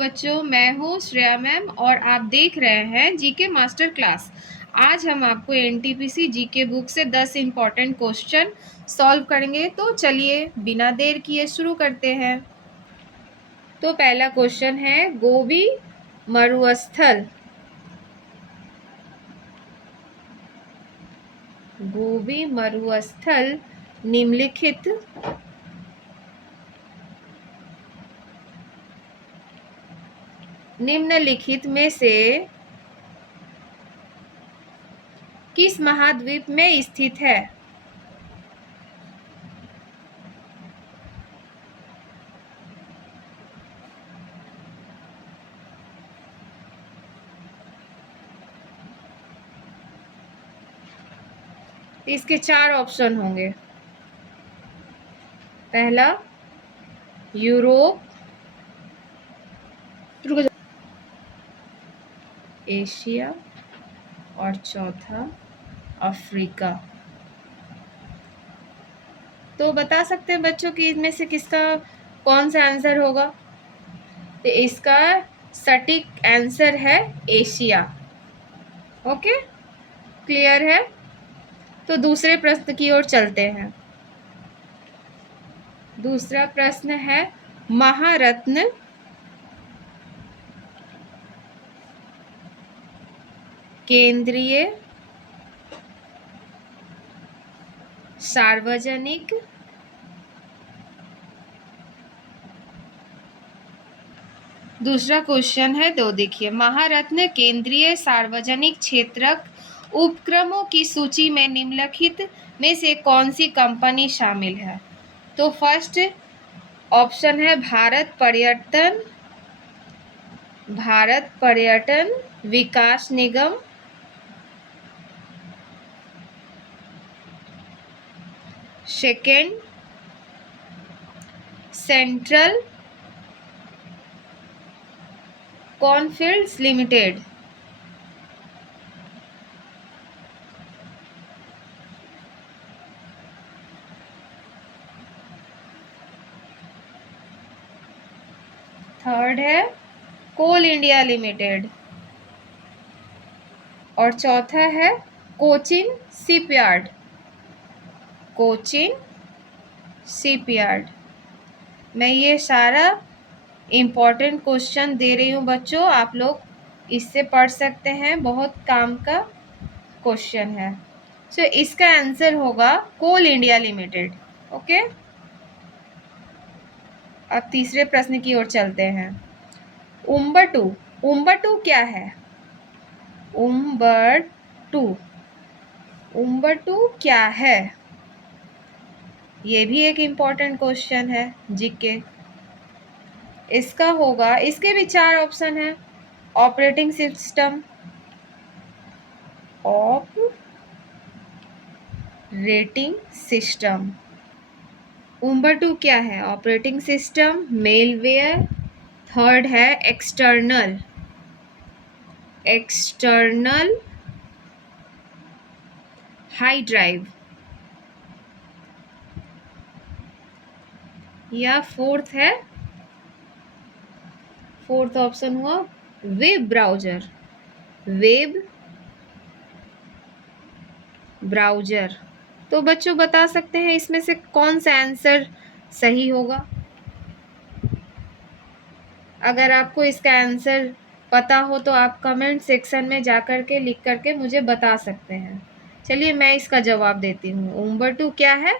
बच्चों, मैं हूँ श्रेया मैम और आप देख रहे हैं जीके मास्टर क्लास। आज हम आपको एनटीपीसी जीके बुक से 10 इम्पॉर्टेंट क्वेश्चन सॉल्व करेंगे। तो चलिए बिना देर किए शुरू करते हैं। तो पहला क्वेश्चन है, गोबी मरुस्थल निम्नलिखित में से किस महाद्वीप में स्थित है? इसके 4 ऑप्शन होंगे। पहला यूरोप, एशिया और चौथा अफ्रीका। तो बता सकते हैं बच्चों कि इनमें से किसका कौन सा आंसर होगा? तो इसका सटीक आंसर है एशिया। ओके, क्लियर है? तो दूसरे प्रश्न की ओर चलते हैं। दूसरा प्रश्न है, महारत्न केंद्रीय सार्वजनिक दूसरा क्वेश्चन है, तो देखिए, महारत्न केंद्रीय सार्वजनिक क्षेत्रक उपक्रमों की सूची में निम्नलिखित में से कौन सी कंपनी शामिल है? तो फर्स्ट ऑप्शन है Bharat Paryatan Vikas Nigam. Second, central coalfields limited. Third है कोल इंडिया लिमिटेड। और चौथा है कोचिन शिपयार्ड। मैं ये सारा इम्पोर्टेंट क्वेश्चन दे रही हूँ बच्चों, आप लोग इससे पढ़ सकते हैं, बहुत काम का क्वेश्चन है। सो इसका आंसर होगा कोल इंडिया लिमिटेड। ओके, अब तीसरे प्रश्न की ओर चलते हैं। उम्बरटू क्या है? उम्बरटू क्या है? ये भी एक इम्पोर्टेंट क्वेश्चन है जीके। इसका होगा, इसके भी 4 ऑप्शन है। Operating system. उम्बरटू क्या है? Operating system, malware. थर्ड है एक्सटर्नल हाई ड्राइव। या फोर्थ ऑप्शन हुआ वेब ब्राउजर। तो बच्चों बता सकते हैं इसमें से कौन सा आंसर सही होगा? अगर आपको इसका आंसर पता हो तो आप कमेंट सेक्शन में जाकर के लिख करके मुझे बता सकते हैं। चलिए मैं इसका जवाब देती हूँ। उम्बरटू क्या है?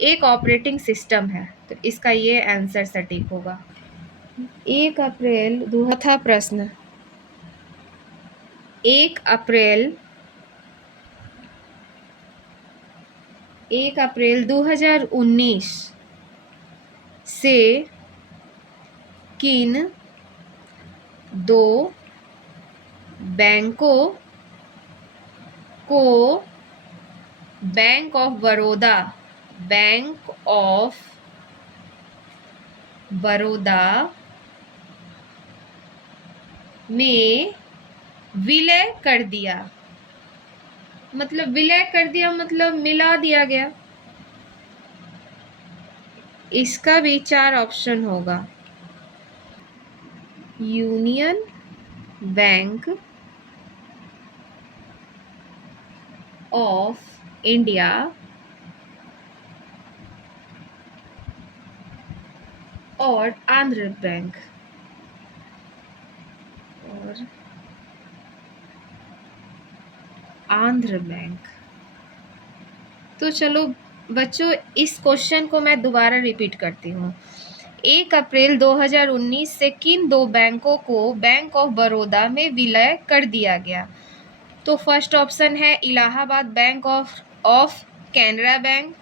एक ऑपरेटिंग सिस्टम है। तो इसका ये आंसर सटीक होगा। 1 अप्रैल चौथा प्रश्न, 1 अप्रैल 2019 से किन 2 बैंकों को बैंक ऑफ बड़ौदा में विलय कर दिया? मतलब विलय कर दिया मतलब मिला दिया गया। इसका भी 4 ऑप्शन होगा। यूनियन बैंक ऑफ इंडिया और आंध्र बैंक और आंध्र बैंक। तो चलो बच्चों, इस क्वेश्चन को मैं दोबारा रिपीट करती हूँ। 1 अप्रैल 2019 से किन दो बैंकों को बैंक ऑफ बड़ौदा में विलय कर दिया गया? तो फर्स्ट ऑप्शन है Allahabad bank of Canara bank,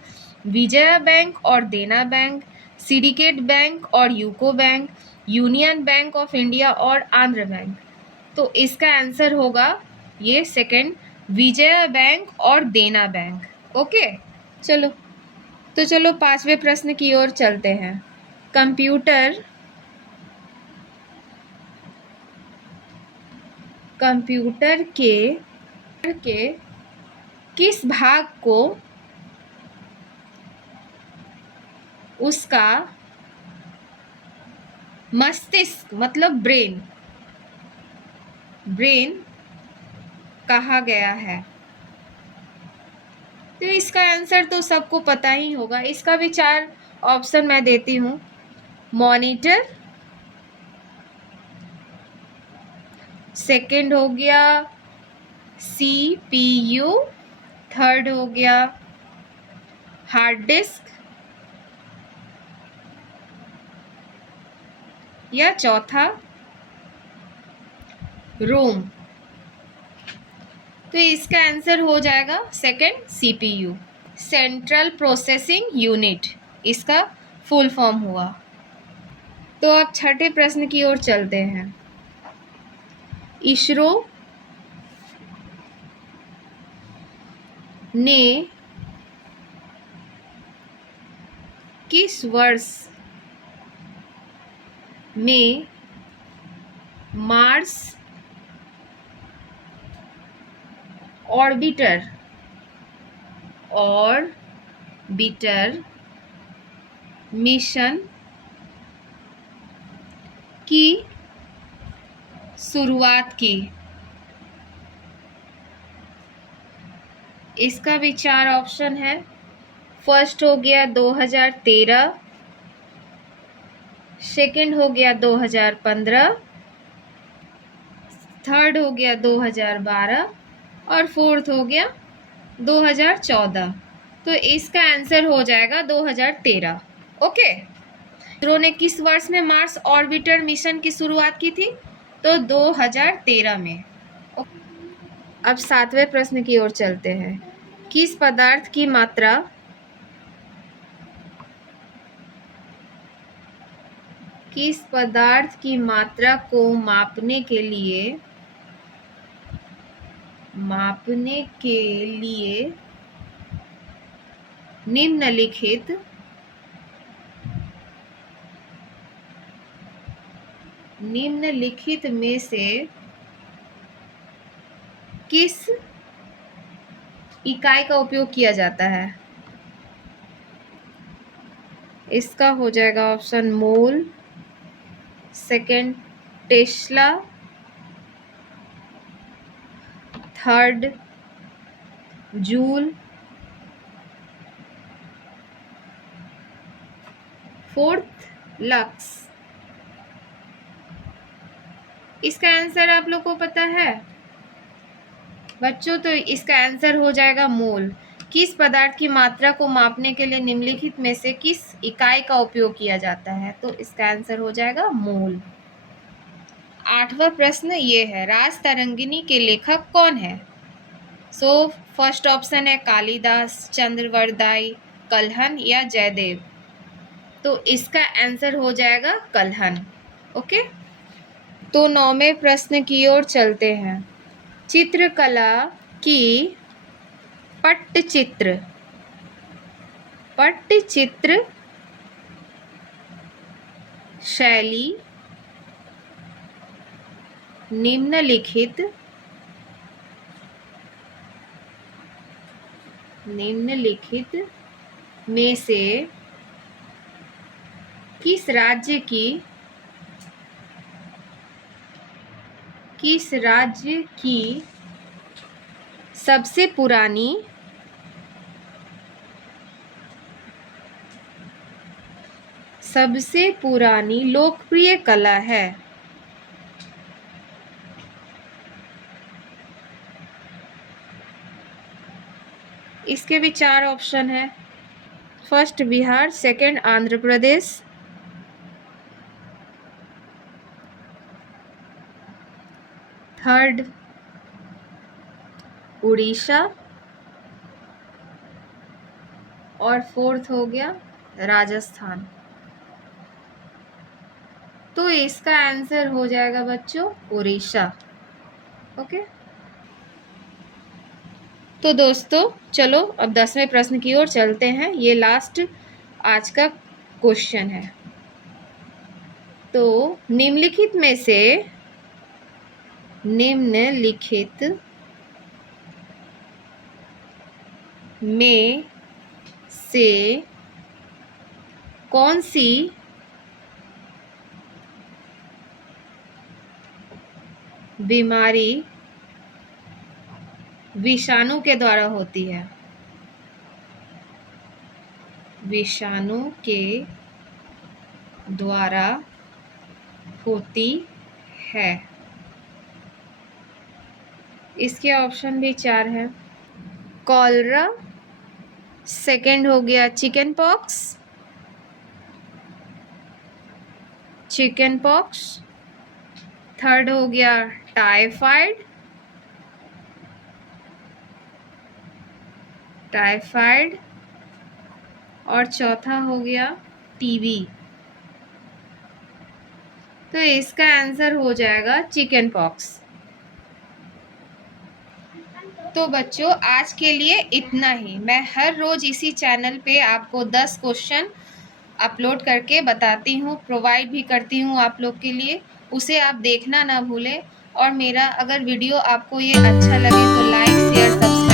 Vijaya bank और देना बैंक, सिंडिकेट बैंक और UCO bank, union bank of India और आंध्र बैंक। तो इसका आंसर होगा ये सेकंड, विजया बैंक और देना बैंक। ओके, चलो तो चलो 5वें प्रश्न की ओर चलते हैं। कंप्यूटर के किस भाग को उसका मस्तिष्क मतलब ब्रेन कहा गया है? तो इसका आंसर तो सबको पता ही होगा। इसका भी 4 ऑप्शन मैं देती हूँ। मॉनिटर, सेकंड हो गया CPU, थर्ड हो गया हार्ड डिस्क या चौथा रोम। तो इसका आंसर हो जाएगा second CPU, central processing unit इसका फुल फॉर्म हुआ। तो अब 6ठे प्रश्न की ओर चलते हैं। इसरो ने किस वर्ष में मार्स ऑर्बिटर मिशन की शुरुआत की? इसका भी 4 ऑप्शन है। फर्स्ट हो गया 2013, सेकंड हो गया 2015, थर्ड हो गया 2012 और फोर्थ हो गया 2014। तो इसका आंसर हो जाएगा 2013। ओके, इसरो ने किस वर्ष में मार्स ऑर्बिटर मिशन की शुरुआत की थी? तो 2013 में। अब 7वें प्रश्न की ओर चलते हैं। किस पदार्थ की मात्रा को मापने के लिए निम्नलिखित में से किस इकाई का उपयोग किया जाता है? इसका हो जाएगा option mole, second tesla, third joule, fourth lux. इसका आंसर आप लोग को पता है बच्चों? तो इसका आंसर हो जाएगा मोल। किस पदार्थ की मात्रा को मापने के लिए निम्नलिखित में से किस इकाई का उपयोग किया जाता है? तो इसका आंसर हो जाएगा मोल। 8वां प्रश्न ये है, राज तरंगिणी के लेखक कौन है? सो फर्स्ट ऑप्शन है कालिदास, चंद्रवरदाई, कल्हन या जयदेव। तो इसका आंसर हो जाएगा कल्हन। ओके, तो 9वें प्रश्न की ओर चलते हैं। चित्रकला की पट्टचित्र शैली निम्नलिखित में से किस राज्य की किस राज्य की सबसे पुरानी लोकप्रिय कला है? इसके भी 4 ऑप्शन है। First Bihar, second Andhra Pradesh, third Orissa और फोर्थ हो गया राजस्थान। तो इसका आंसर हो जाएगा बच्चों उड़ीसा। ओके, तो दोस्तों चलो अब 10वें प्रश्न की ओर चलते हैं। ये लास्ट आज का क्वेश्चन है। तो निम्नलिखित में से कौन सी बीमारी विषाणु के द्वारा होती है? विषाणु के द्वारा होती है। इसके ऑप्शन भी 4 हैं। कॉलरा, सेकंड हो गया चिकन पॉक्स, थर्ड हो गया टाइफाइड और चौथा हो गया टीबी। तो इसका आंसर हो जाएगा चिकन पॉक्स। तो बच्चों आज के लिए इतना ही। मैं हर रोज इसी चैनल पे आपको 10 क्वेश्चन अपलोड करके बताती हूँ, प्रोवाइड भी करती हूँ आप लोग के लिए। उसे आप देखना ना भूलें। और मेरा अगर वीडियो आपको ये अच्छा लगे तो लाइक, शेयर, सब्सक्राइब